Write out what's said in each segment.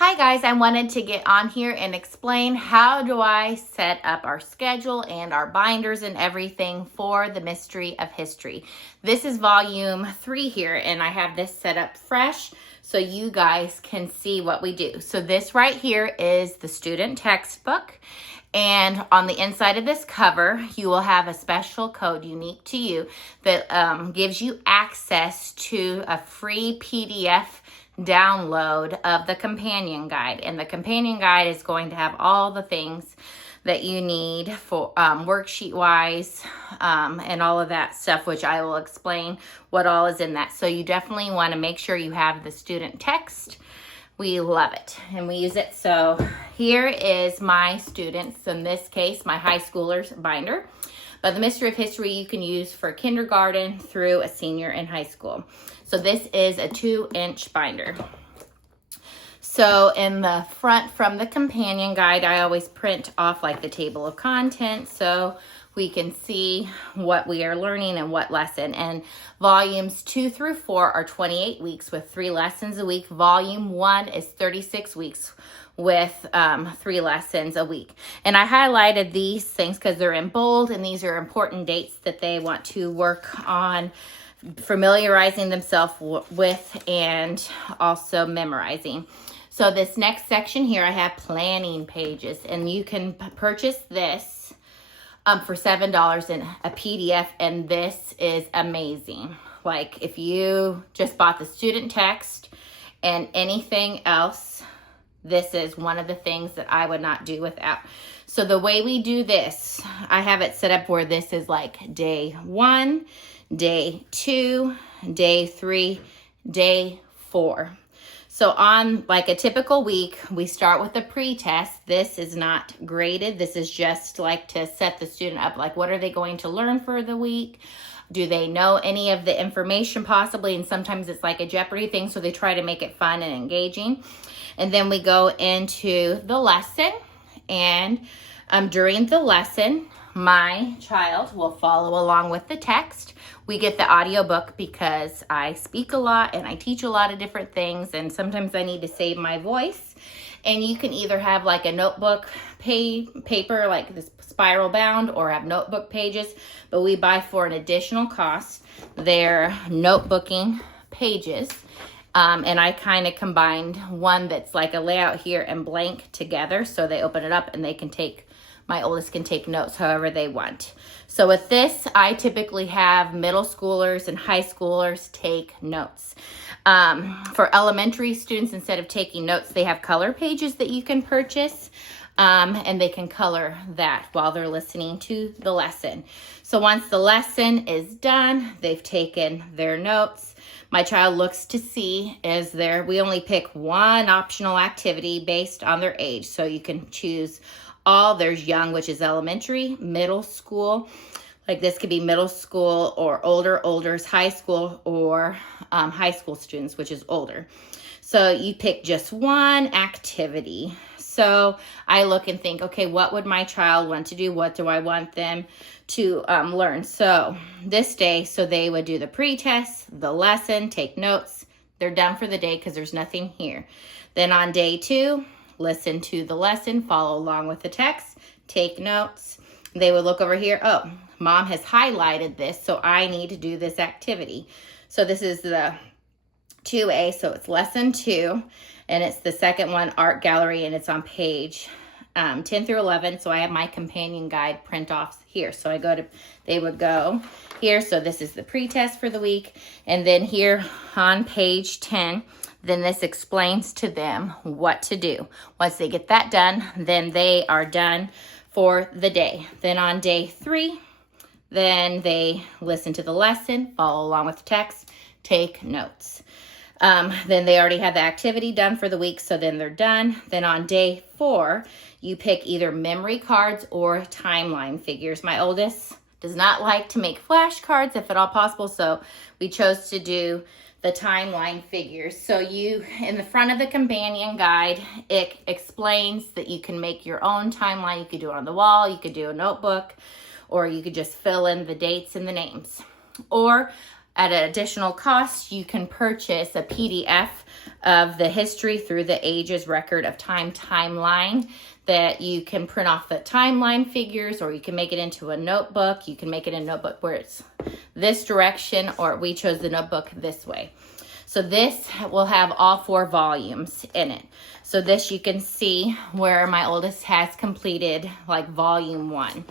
Hi guys, I wanted to get on here and explain how do I set up our schedule and our binders and everything for the Mystery of History. This is volume 3 here, and I have this set up fresh so you guys can see what we do. So this right here is the student textbook, and on the inside of this cover you will have a special code unique to you that gives you access to a free PDF download of the companion guide. And the companion guide is going to have all the things that you need for worksheet wise and all of that stuff, which I will explain what all is in that. So you definitely want to make sure you have the student text. We love it and we use it. So here is my students, in this case my high schoolers binder. But the Mystery of History you can use for kindergarten through a senior in high school. So this is a 2-inch binder. So in the front from the companion guide, I always print off like the table of contents so we can see what we are learning and what lesson. And volumes 2 through 4 are 28 weeks with 3 lessons a week. Volume 1 is 36 weeks with 3 lessons a week. And I highlighted these things because they're in bold, and these are important dates that they want to work on familiarizing themselves with and also memorizing. So this next section here, I have planning pages, and you can purchase this for $7 in a PDF, and this is amazing. Like if you just bought the student text and anything else, this is one of the things that I would not do without. So the way we do this, I have it set up where this is like day 1, day 2, day 3, day 4. So on like a typical week, we start with a pre-test. This is not graded. This is just like to set the student up. Like, what are they going to learn for the week? Do they know any of the information possibly? And sometimes it's like a Jeopardy thing, so they try to make it fun and engaging. And then we go into the lesson, and during the lesson, my child will follow along with the text. We get the audiobook because I speak a lot and I teach a lot of different things, and sometimes I need to save my voice. And you can either have like a notebook paper like this spiral bound, or have notebook pages, but we buy for an additional cost their notebooking pages. And I kind of combined one that's like a layout here and blank together, so they open it up and they can take, my oldest can take notes however they want. So with this, I typically have middle schoolers and high schoolers take notes. For elementary students, instead of taking notes, they have color pages that you can purchase, and they can color that while they're listening to the lesson. So once the lesson is done, they've taken their notes. My child looks to see, we only pick one optional activity based on their age. So you can choose all. There's young, which is elementary, middle school. Like this could be middle school, or older is high school, or high school students, which is older. So you pick just one activity. So I look and think, okay, what would my child want to do? What do I want them to learn? So this day, so they would do the pre-test, the lesson, take notes. They're done for the day because there's nothing here. Then on day 2, listen to the lesson, follow along with the text, take notes. They would look over here. Oh, mom has highlighted this, so I need to do this activity. So this is the 2A, so it's lesson 2, and it's the second one, art gallery, and it's on page 10 through 11. So I have my companion guide print offs here. So they would go here. So this is the pre-test for the week. And then here on page 10, then this explains to them what to do. Once they get that done, then they are done for the day. Then on day 3, then they listen to the lesson, follow along with the text, take notes. Then they already have the activity done for the week, so then they're done. Then on day 4, you pick either memory cards or timeline figures. My oldest does not like to make flashcards if at all possible, so we chose to do the timeline figures. So in the front of the companion guide, it explains that you can make your own timeline. You could do it on the wall, you could do a notebook, or you could just fill in the dates and the names. Or at an additional cost, you can purchase a PDF of the history through the ages record of time timeline that you can print off the timeline figures, or you can make it into a notebook. You can make it in a notebook where it's this direction, or we chose the notebook this way. So this will have all 4 volumes in it. So this you can see where my oldest has completed like volume 1.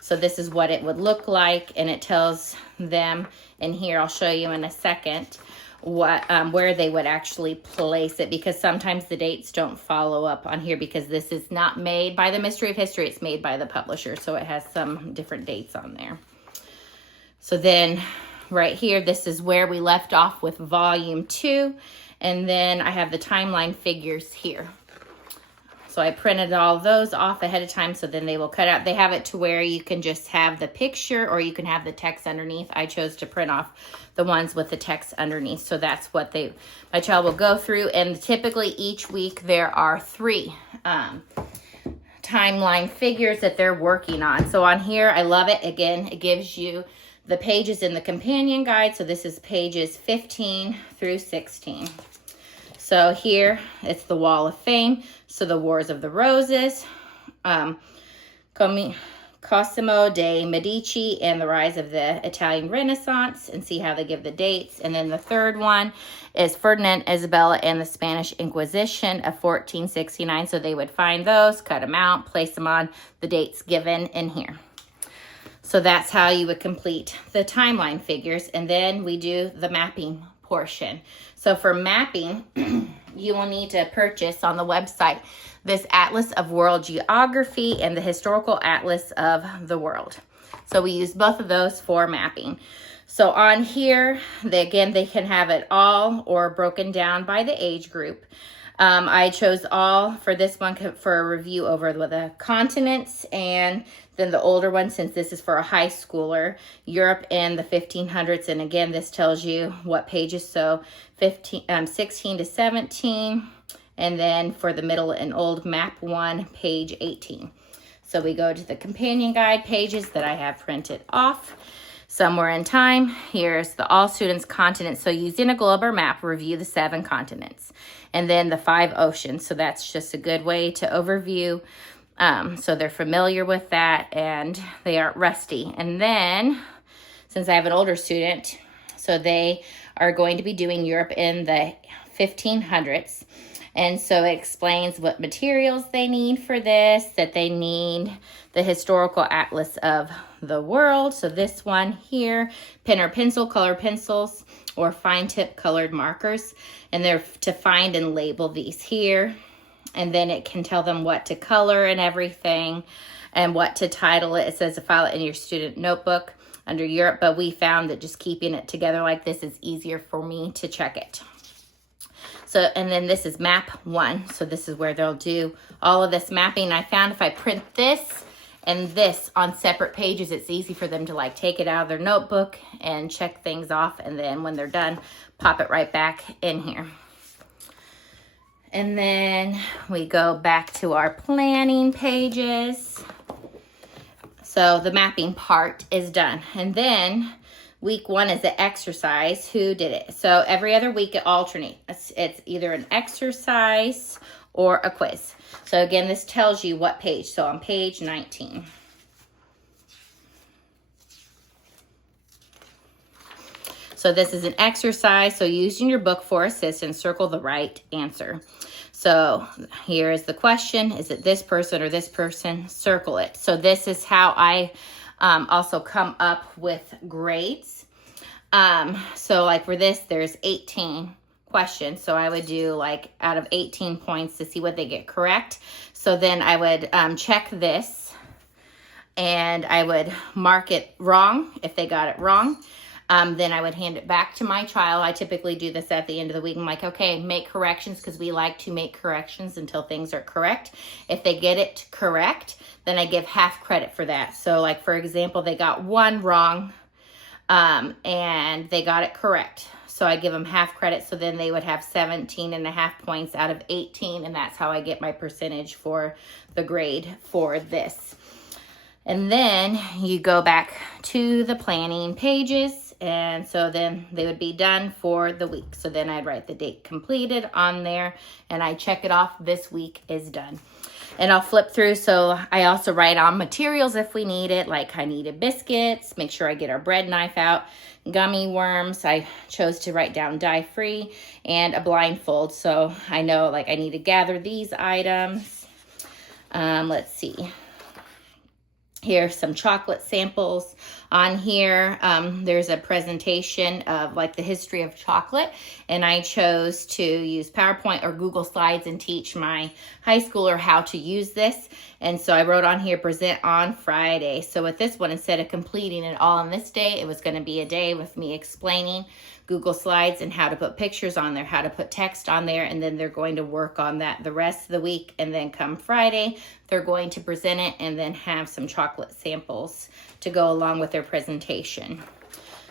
So this is what it would look like, and it tells them, and here I'll show you in a second, what where they would actually place it, because sometimes the dates don't follow up on here because this is not made by the Mystery of History, it's made by the publisher, so it has some different dates on there. So then right here, this is where we left off with volume 2, and then I have the timeline figures here. So I printed all those off ahead of time, so then they will cut out. They have it to where you can just have the picture, or you can have the text underneath. I chose to print off the ones with the text underneath. So that's what my child will go through. And typically each week there are 3 timeline figures that they're working on. So on here, I love it. Again, it gives you the pages in the companion guide. So this is pages 15 through 16. So here, it's the Wall of Fame. So the Wars of the Roses, Cosimo de' Medici, and the rise of the Italian Renaissance, and see how they give the dates. And then the third one is Ferdinand, Isabella, and the Spanish Inquisition of 1469. So they would find those, cut them out, place them on the dates given in here. So that's how you would complete the timeline figures. And then we do the mapping portion. So for mapping, you will need to purchase on the website this Atlas of World Geography and the Historical Atlas of the World. So we use both of those for mapping. So on here, they can have it all or broken down by the age group. I chose all for this one for a review over the continents, and then the older one, since this is for a high schooler, Europe and the 1500s. And again, this tells you what pages, so 16 to 17. And then for the middle and old, map 1, page 18. So we go to the companion guide pages that I have printed off. Somewhere in time, here's the all students continents. So using a globe or map, review the 7 continents. And then the 5 oceans. So that's just a good way to overview. So they're familiar with that and they aren't rusty. And then, since I have an older student, so they are going to be doing Europe in the 1500s. And so it explains what materials they need for this, that they need the Historical Atlas of the World. So this one here, pen or pencil, color pencils, or fine tip colored markers. And they're to find and label these here. And then it can tell them what to color and everything and what to title it. It says to file it in your student notebook under Europe, but we found that just keeping it together like this is easier for me to check it. So, and then this is map 1. So this is where they'll do all of this mapping. I found if I print this and this on separate pages, it's easy for them to like take it out of their notebook and check things off. And then when they're done, pop it right back in here. And then we go back to our planning pages. So the mapping part is done. And then week 1 is the exercise. Who did it? So every other week it alternates. It's either an exercise or a quiz. So again, this tells you what page. So on page 19. So this is an exercise. So using your book for assistance, circle the right answer. So here is the question. Is it this person or this person? Circle it. So this is how I also come up with grades. So like for this, there's 18 questions. So I would do like out of 18 points to see what they get correct. So then I would check this and I would mark it wrong if they got it wrong. Then I would hand it back to my child. I typically do this at the end of the week. I'm like, okay, make corrections, because we like to make corrections until things are correct. If they get it correct, then I give half credit for that. So like, for example, they got 1 wrong and they got it correct. So I give them half credit. So then they would have 17.5 points out of 18. And that's how I get my percentage for the grade for this. And then you go back to the planning pages and so then they would be done for the week. So then I'd write the date completed on there, and I check it off, this week is done. And I'll flip through, so I also write on materials if we need it, like I needed biscuits, make sure I get our bread knife out, gummy worms, I chose to write down dye-free, and a blindfold, so I know like I need to gather these items. Let's see. Here's some chocolate samples on here. There's a presentation of like the history of chocolate, and I chose to use PowerPoint or Google Slides and teach my high schooler how to use this. And so I wrote on here, present on Friday. So with this one, instead of completing it all on this day, it was going to be a day with me explaining Google Slides and how to put pictures on there, how to put text on there, and then they're going to work on that the rest of the week. And then come Friday, they're going to present it and then have some chocolate samples to go along with their presentation.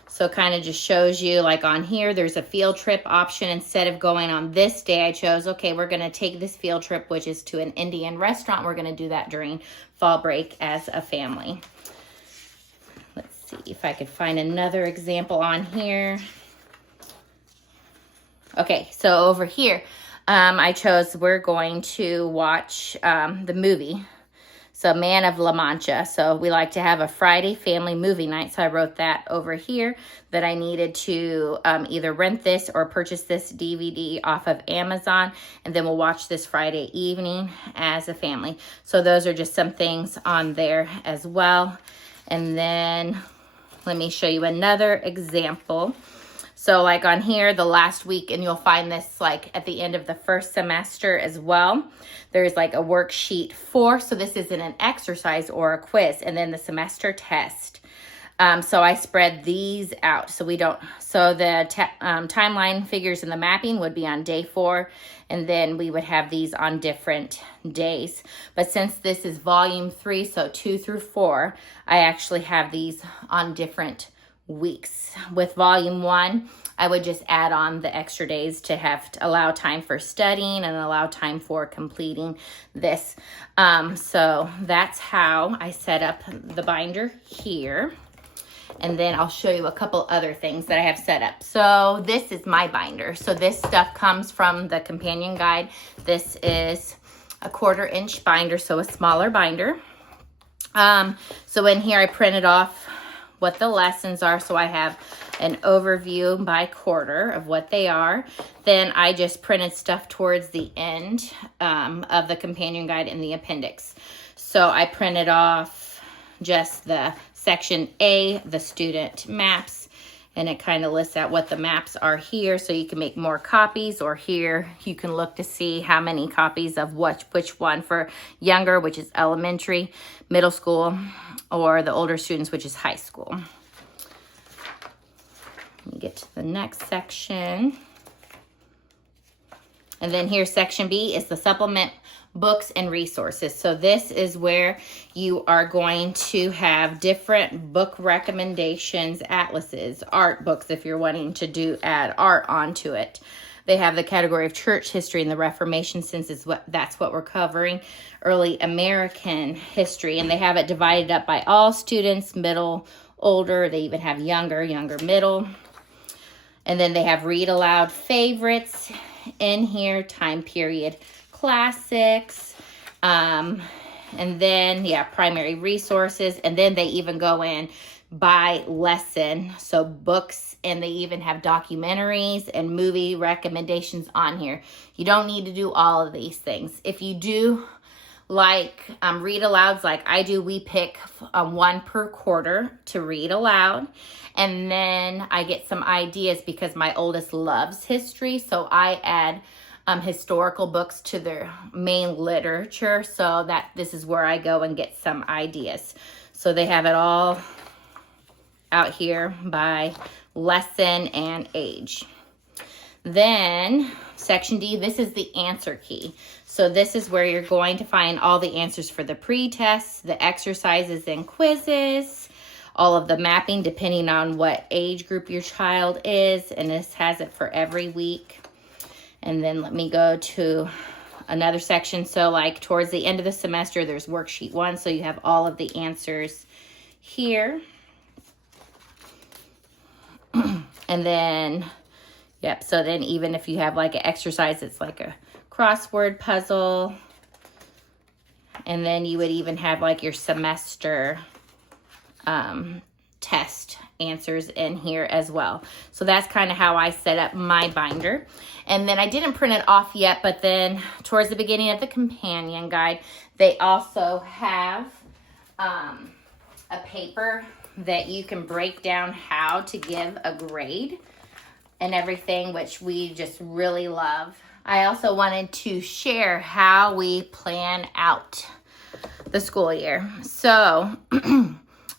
So it kind of just shows you, like on here, there's a field trip option. Instead of going on this day, I chose, okay, we're going to take this field trip, which is to an Indian restaurant. We're going to do that during fall break as a family. Let's see if I could find another example on here. Okay, so over here, I chose we're going to watch the movie, so Man of La Mancha. So we like to have a Friday family movie night, so I wrote that over here that I needed to either rent this or purchase this DVD off of Amazon, and then we'll watch this Friday evening as a family. So those are just some things on there as well. And then let me show you another example. So like on here, the last week, and you'll find this like at the end of the first semester as well, there's like a worksheet 4. So this isn't an exercise or a quiz, and then the semester test. So I spread these out. So the timeline figures and the mapping would be on day 4, and then we would have these on different days. But since this is volume 3, so 2 through 4, I actually have these on different weeks. With volume 1, I would just add on the extra days to allow time for studying and allow time for completing this. So that's how I set up the binder here. And then I'll show you a couple other things that I have set up. So this is my binder. So this stuff comes from the companion guide. This is a 1/4 inch binder, so a smaller binder. So in here I printed off what the lessons are. So I have an overview by quarter of what they are. Then I just printed stuff towards the end of the companion guide in the appendix. So I printed off just the section A, the student maps, and it kind of lists out what the maps are here, so you can make more copies, or here you can look to see how many copies of which one for younger, which is elementary, middle school, or the older students, which is high school. Let me get to the next section. And then here, section B is the supplement books and resources. So this is where you are going to have different book recommendations, atlases, art books if you're wanting to add art onto it. They have the category of church history and the Reformation, since that's what we're covering, early American history, and they have it divided up by all students, middle, older. They even have younger, middle. And then they have read aloud favorites in here, time period classics, and then primary resources, and then they even go in by lesson, so books, and they even have documentaries and movie recommendations on here. You don't need to do all of these things. If you do like read alouds like I do, we pick one per quarter to read aloud. And then I get some ideas because my oldest loves history, so I add historical books to their main literature, so that this is where I go and get some ideas. So they have it all out here by lesson and age. Then section D, this is the answer key. So this is where you're going to find all the answers for the pre-tests, the exercises and quizzes, all of the mapping depending on what age group your child is, and this has it for every week. And then let me go to another section. So like towards the end of the semester, there's worksheet 1. So you have all of the answers here. And then, yep, so then even if you have like an exercise, it's like a crossword puzzle. And then you would even have like your semester test answers in here as well. So that's kind of how I set up my binder. And then I didn't print it off yet, but then towards the beginning of the companion guide, they also have a paper that you can break down how to give a grade and everything, which we just really love. I also wanted to share how we plan out the school year. So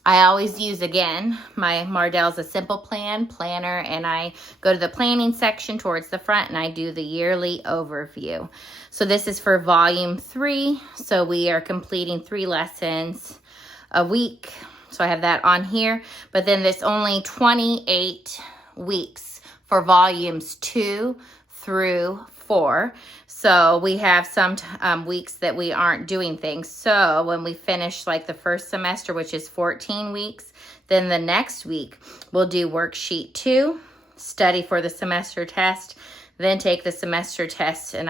I always use, again, my Mardell's A Simple Plan planner, and I go to the planning section towards the front and I do the yearly overview. So this is for volume 3. So we are completing 3 lessons a week. So I have that on here, but then there's only 28 weeks for volumes 2 through 4. So we have some weeks that we aren't doing things. So when we finish like the first semester, which is 14 weeks, then the next week we'll do worksheet 2, study for the semester test, then take the semester test, and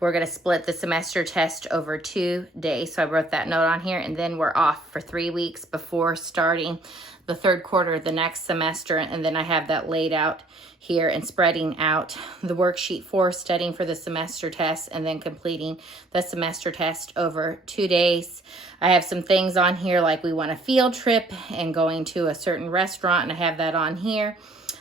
we're going to split the semester test over 2 days. So I wrote that note on here, and then we're off for 3 weeks before starting the third quarter of the next semester. And then I have that laid out here and spreading out the worksheet 4, studying for the semester test, and then completing the semester test over 2 days. I have some things on here like we want a field trip and going to a certain restaurant, and I have that on here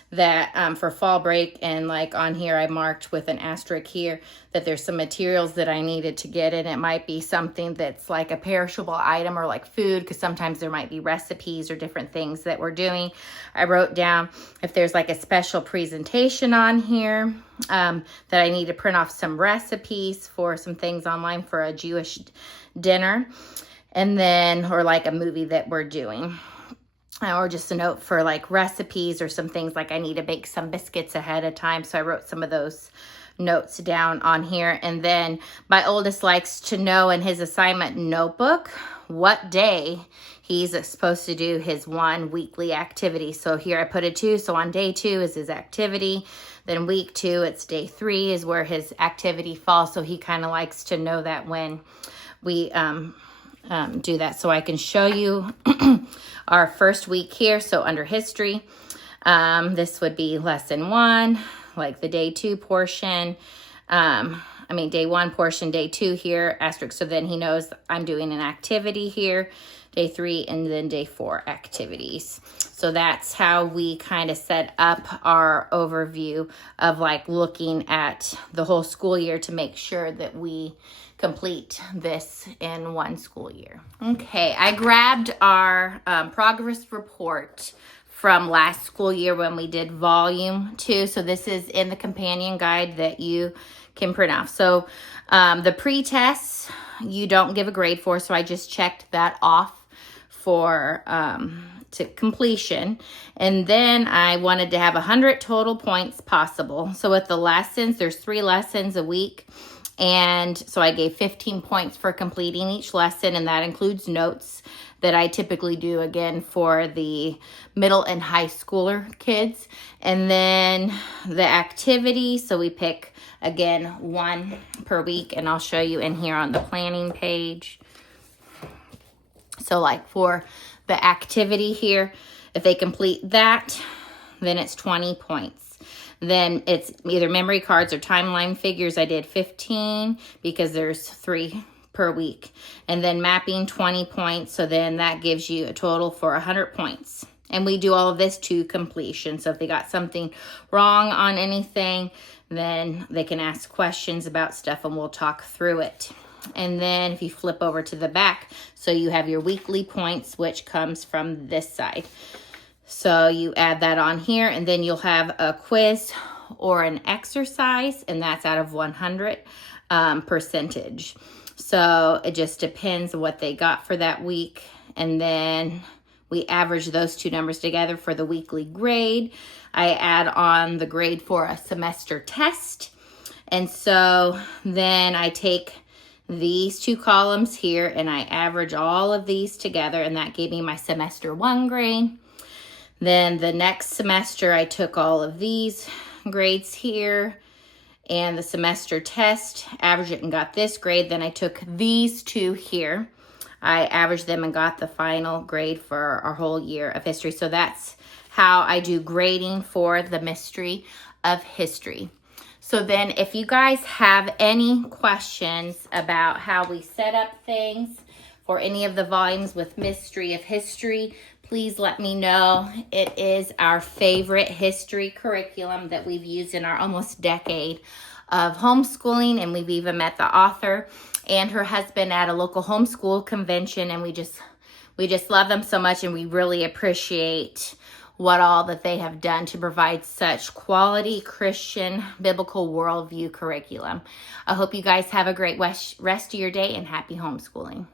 that for fall break, and like on here I marked with an asterisk here that there's some materials that I needed to get in. It might be something that's like a perishable item or like food, because sometimes there might be recipes or different things that we're doing. I wrote down if there's like a special presentation on here that I need to print off some recipes for some things online for a Jewish dinner, and then or like a movie that we're doing. Or just a note for like recipes or some things like I need to bake some biscuits ahead of time. So I wrote some of those notes down on here. And then my oldest likes to know in his assignment notebook what day he's supposed to do his one weekly activity. So here I put a 2. So on day 2 is his activity. Then week 2, it's day 3 is where his activity falls. So he kind of likes to know that when we do that. So I can show you our first week here. So under history, this would be lesson 1, like the day 2 portion. Day 1 portion, day 2 here, asterisk. So then he knows I'm doing an activity here, day 3, and then day 4 activities. So that's how we kind of set up our overview of like looking at the whole school year to make sure that we complete this in one school year. Okay, I grabbed our progress report from last school year when we did volume 2. So this is in the companion guide that you can print off. So the pre-tests you don't give a grade for, so I just checked that off for to completion. And then I wanted to have 100 total points possible. So with the lessons, there's 3 lessons a week. And so I gave 15 points for completing each lesson, and that includes notes that I typically do again for the middle and high schooler kids. And then the activity, so we pick again 1 per week, and I'll show you in here on the planning page. So like for the activity here, if they complete that, then it's 20 points. Then it's either memory cards or timeline figures. I did 15 because there's 3 per week. And then mapping 20 points. So then that gives you a total for 100 points. And we do all of this to completion. So if they got something wrong on anything, then they can ask questions about stuff and we'll talk through it. And then if you flip over to the back, so you have your weekly points, which comes from this side. So you add that on here, and then you'll have a quiz or an exercise, and that's out of 100 percentage. So it just depends on what they got for that week. And then we average those 2 numbers together for the weekly grade. I add on the grade for a semester test. And so then I take these 2 columns here and I average all of these together, and that gave me my semester 1 grade. Then the next semester, I took all of these grades here and the semester test, averaged it and got this grade. Then I took these two here. I averaged them and got the final grade for our whole year of history. So that's how I do grading for the Mystery of History. So then if you guys have any questions about how we set up things for any of the volumes with Mystery of History, please let me know. It is our favorite history curriculum that we've used in our almost decade of homeschooling, and we've even met the author and her husband at a local homeschool convention, and we just love them so much, and we really appreciate what all that they have done to provide such quality Christian biblical worldview curriculum. I hope you guys have a great rest of your day and happy homeschooling.